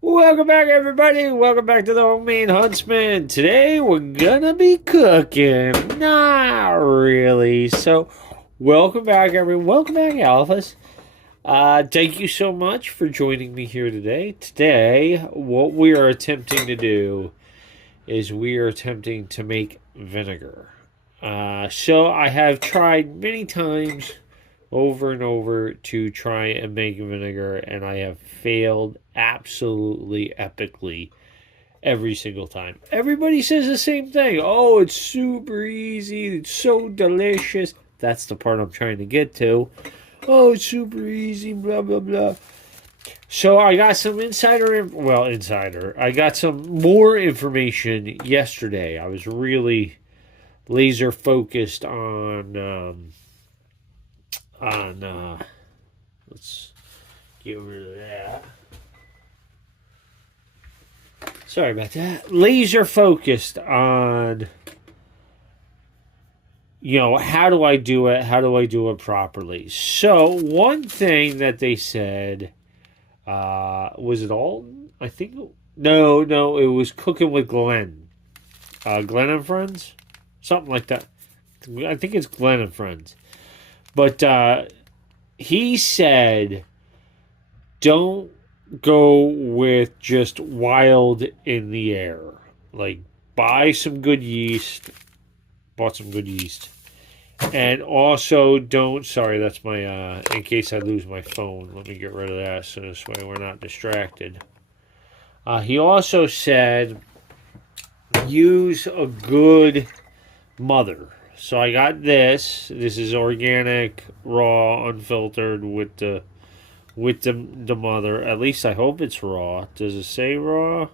Welcome back, everybody. Welcome back to the homemade Huntsman. Today we're gonna be cooking. Not really. So, welcome back, everyone. Welcome back, Alphas. Thank you so much for joining me here today. Today, what we are attempting to do is we are attempting to make vinegar. So I have tried many times over and over to try and make vinegar, and I have failed absolutely epically every single time. Everybody says the same thing. Oh, it's super easy. It's so delicious. That's the part I'm trying to get to. Oh, it's super easy, blah, blah, blah. So I got some insider. I got some more information yesterday. I was really laser focused on let's get rid of that. Sorry about that. Laser focused on how do I do it? How do I do it properly? So one thing that they said was it Alton? I think no, it was Cooking with Glenn. Glenn and Friends? Something like that. I think it's Glenn and Friends. But he said, don't go with just wild in the air. Like, buy some good yeast. Bought some good yeast. And also don't, sorry, that's my, in case I lose my phone, let me get rid of that so this way we're not distracted. He also said, use a good mother. So I got this. This is organic, raw, unfiltered with the mother. At least I hope it's raw. Does it say raw?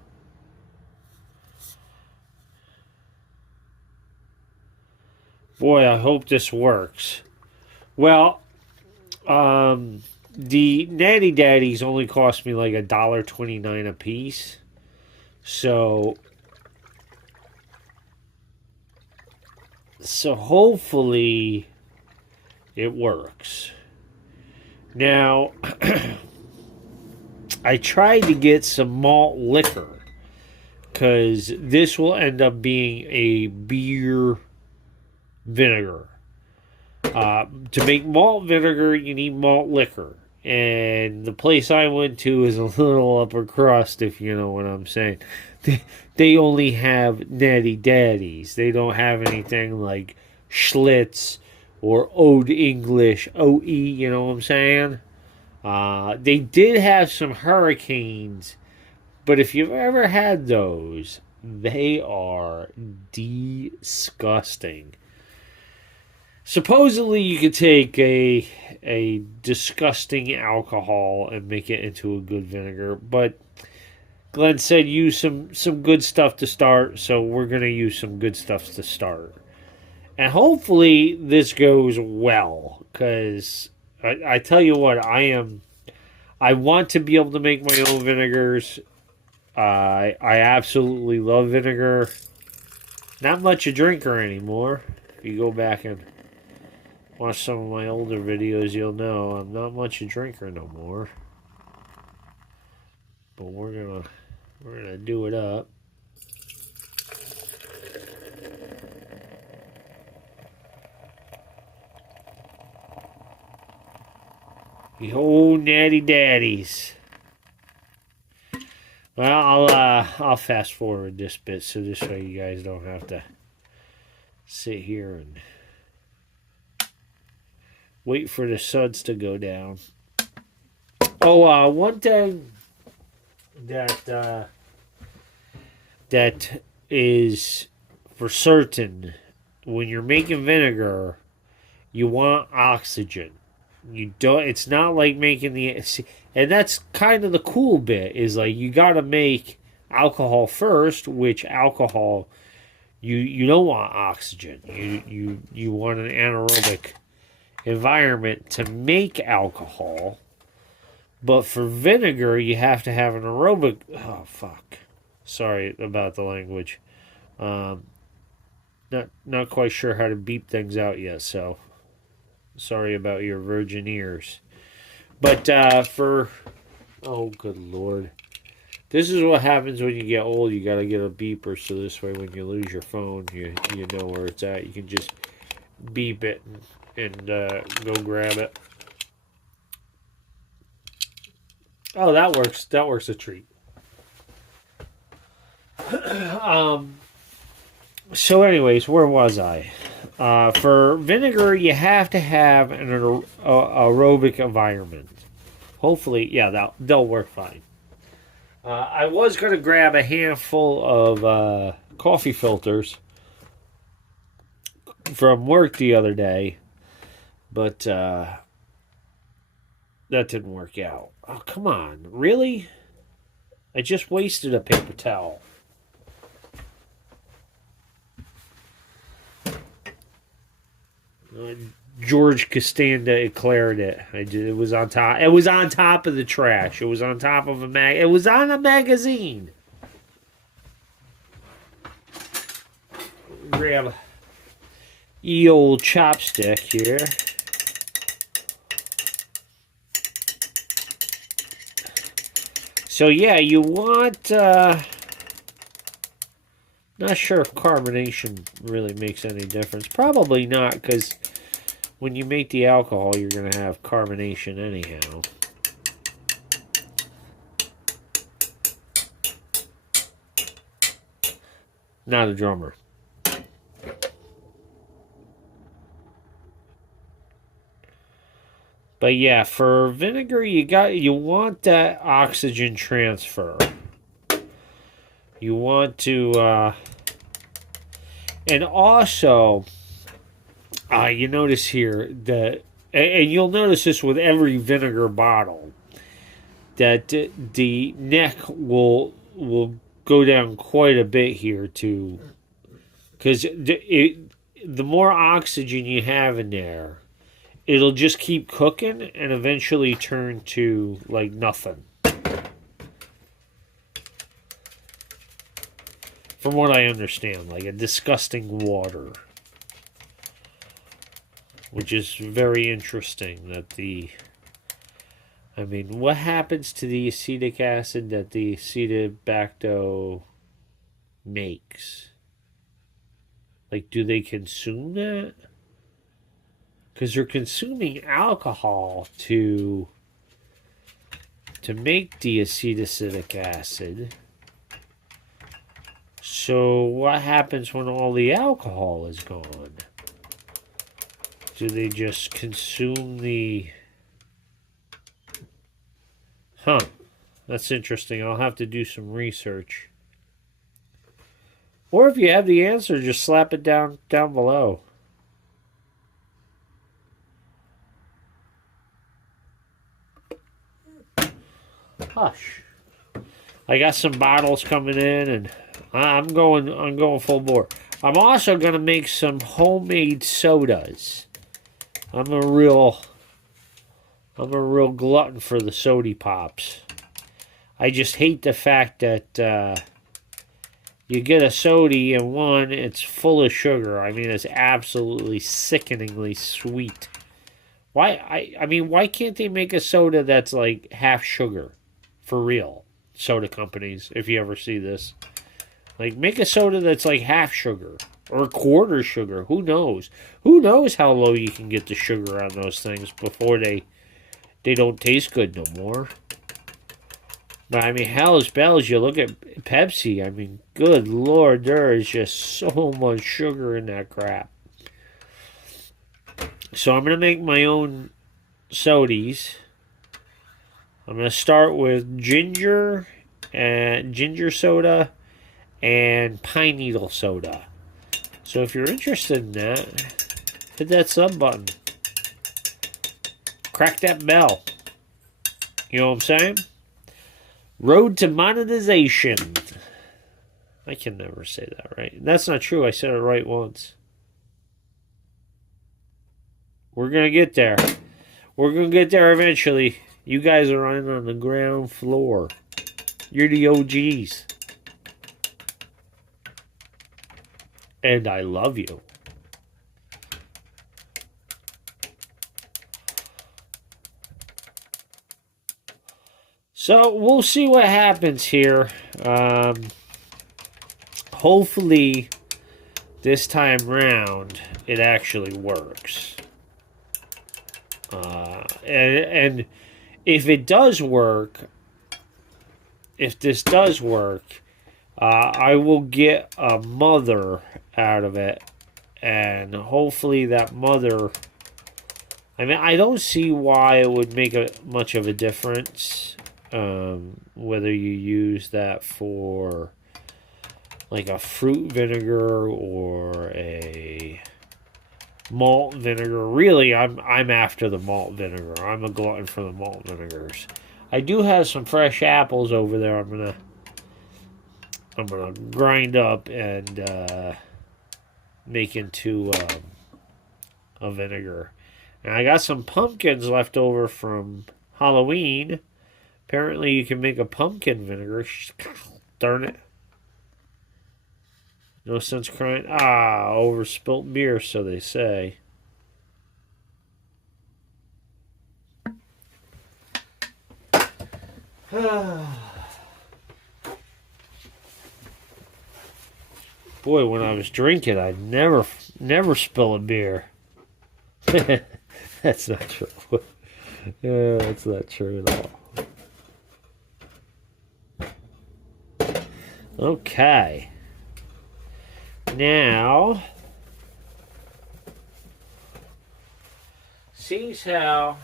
Boy, I hope this works. Well, the Natty Daddies only cost me like $1.29 a piece. So hopefully it works. Now, I tried to get some malt liquor because this will end up being a beer vinegar. To make malt vinegar, you need malt liquor. And the place I went to is a little upper crust, if you know what I'm saying. They only have Natty Daddies. They don't have anything like Schlitz or Old English, OE, you know what I'm saying? They did have some Hurricanes, but if you've ever had those, they are disgusting. Supposedly, you could take a disgusting alcohol and make it into a good vinegar, but Glenn said use some good stuff to start, so we're gonna use some good stuff to start, and hopefully this goes well. Because I tell you what, I want to be able to make my own vinegars. I absolutely love vinegar. Not much a drinker anymore. If you go back and watch some of my older videos, you'll know I'm not much a drinker no more. But we're gonna do it up. The old Natty Daddies. Well, I'll fast forward this bit so this way you guys don't have to sit here and wait for the suds to go down. Oh, one thing that that is for certain when you're making vinegar, you want oxygen. You don't. It's not like making and that's kind of the cool bit is like you got to make alcohol first, which alcohol you don't want oxygen. You want an anaerobic environment to make alcohol. But for vinegar, you have to have an aerobic. Oh fuck! Sorry about the language. Not quite sure how to beep things out yet. So sorry about your virgin ears. But for oh good lord, This is what happens when you get old. You gotta get a beeper, so this way, when you lose your phone, you know where it's at. You can just beep it and go grab it. Oh, that works. That works a treat. So, anyways, where was I? For vinegar, you have to have an aerobic environment. Hopefully, yeah, they'll work fine. I was going to grab a handful of coffee filters from work the other day, but that didn't work out. Oh, come on. Really? I just wasted a paper towel. George Costanza declared it. It was on top. It was on top of the trash. It was on top of a mag. It was on a magazine. Grab ye old chopstick here. So yeah, you want. Not sure if carbonation really makes any difference. Probably not, because when you make the alcohol, you're going to have carbonation anyhow. Not a drummer. But yeah, for vinegar, you want that oxygen transfer. You want to, and also, you notice here that, and you'll notice this with every vinegar bottle, that the neck will go down quite a bit here too, because the more oxygen you have in there, it'll just keep cooking and eventually turn to like nothing. From what I understand, like a disgusting water. Which is very interesting that I mean, what happens to the acetic acid that the acetobacter makes? Like, do they consume that? Because they're consuming alcohol to make the acetic acid. So what happens when all the alcohol is gone? Do they just consume the... Huh. That's interesting. I'll have to do some research. Or if you have the answer, just slap it down below. Hush. I got some bottles coming in, and I'm going full bore. I'm also gonna make some homemade sodas. I'm a real glutton for the sody pops. I just hate the fact that you get a sody and one, it's full of sugar. I mean, it's absolutely sickeningly sweet. Why can't they make a soda that's like half sugar? For real, soda companies, if you ever see this. Like, make a soda that's like half sugar or a quarter sugar. Who knows? Who knows how low you can get the sugar on those things before they don't taste good no more. But I mean, hell's bells, you look at Pepsi. I mean, good Lord, there is just so much sugar in that crap. So I'm going to make my own sodies. I'm going to start with ginger soda and pine needle soda. So if you're interested in that, hit that sub button. Crack that bell. You know what I'm saying? Road to monetization. I can never say that right. That's not true. I said it right once. We're going to get there. We're going to get there eventually. You guys are on the ground floor. You're the OGs. And I love you. So we'll see what happens here. Hopefully, this time round, it actually works. And if it does work, if this does work, I will get a mother out of it, and hopefully that mother. I mean, I don't see why it would make much of a difference, whether you use that for like a fruit vinegar or a malt vinegar. Really, I'm after the malt vinegar. I'm a glutton for the malt vinegars. I do have some fresh apples over there. I'm gonna grind up and make into a vinegar. And I got some pumpkins left over from Halloween. Apparently, you can make a pumpkin vinegar. Darn it. No sense crying. Over spilt beer, so they say. Boy, when I was drinking, I'd never spill a beer. That's not true. Yeah, that's not true at all. Okay. Now, seems how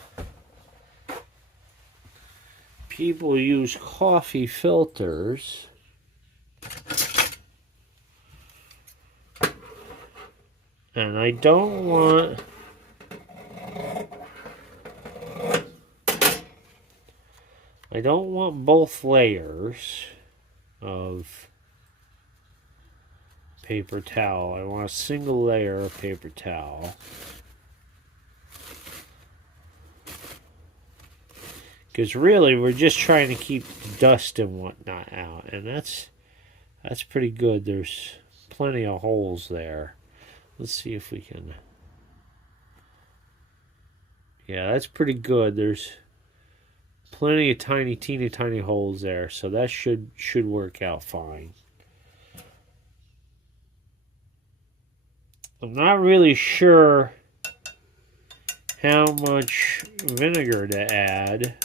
people use coffee filters. And I don't want both layers of paper towel. I want a single layer of paper towel. Because really, we're just trying to keep the dust and whatnot out. And that's pretty good. There's plenty of holes there. Let's see if we can... Yeah, that's pretty good. There's plenty of teeny tiny holes there. So that should work out fine. I'm not really sure how much vinegar to add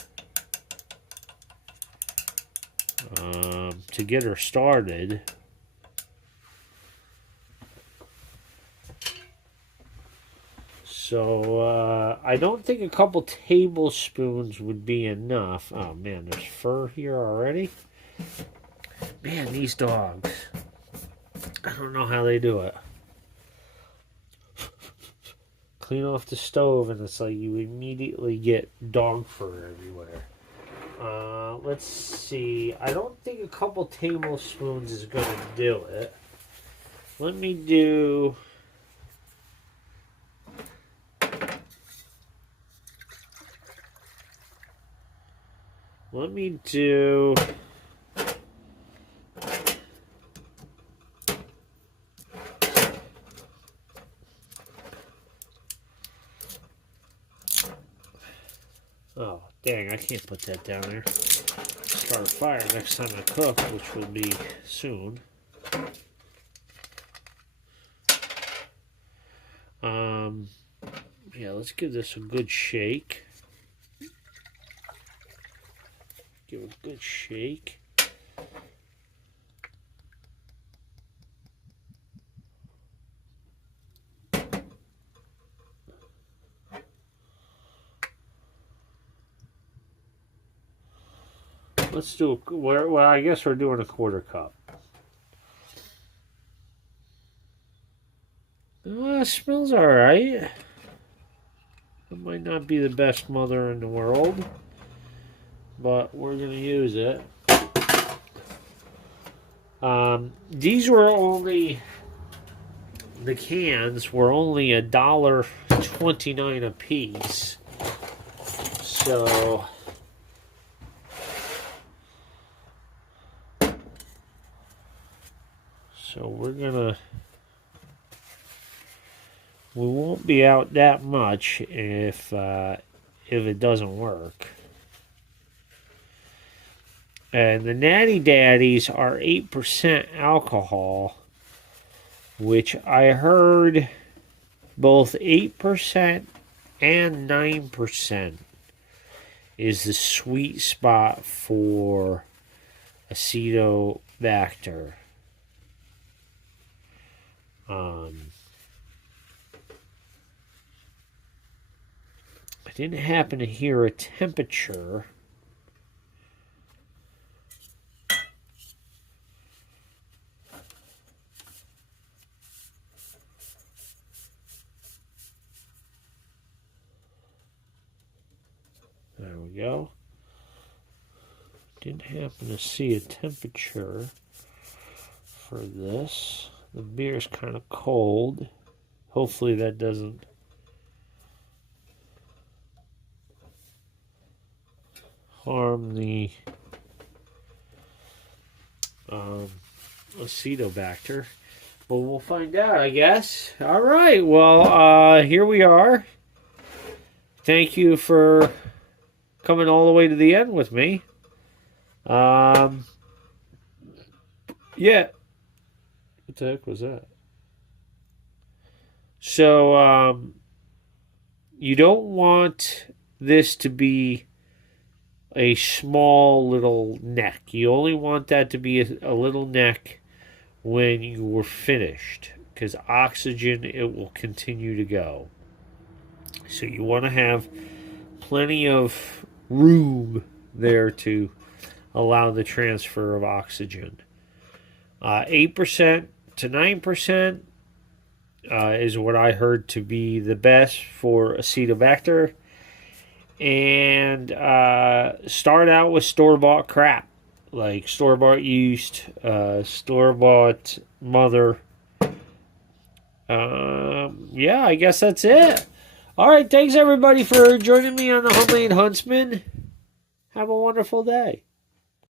to get her started. So I don't think a couple tablespoons would be enough. Oh man, there's fur here already. Man, these dogs. I don't know how they do it. Clean off the stove and it's like you immediately get dog fur everywhere. Let's see. I don't think a couple tablespoons is going to do it. Let me do... Oh, dang, I can't put that down there. Start a fire next time I cook, which will be soon. Yeah, let's give this a good shake. Give it a good shake. Let's do, well, I guess we're doing a quarter cup. It smells alright. It might not be the best mother in the world, but we're going to use it. These were only, the cans were only $1.29 a piece. So... So we won't be out that much if it doesn't work. And the Natty Daddies are 8% alcohol, which I heard both 8% and 9% is the sweet spot for Acetobacter. I didn't happen to hear a temperature. There we go. Didn't happen to see a temperature for this. The beer's kind of cold. Hopefully that doesn't harm the Acetobacter. But we'll find out, I guess. All right. Well, here we are. Thank you for coming all the way to the end with me. Yeah. What the heck was that? So, you don't want this to be a small little neck. You only want that to be a little neck when you were finished, because oxygen, it will continue to go. So you want to have plenty of room there to allow the transfer of oxygen. 8% to 9% is what I heard to be the best for Acetobacter. And start out with store-bought crap, like store-bought yeast, store-bought mother. Yeah, I guess that's it. All right, thanks everybody for joining me on the Homemade Huntsman. Have a wonderful day.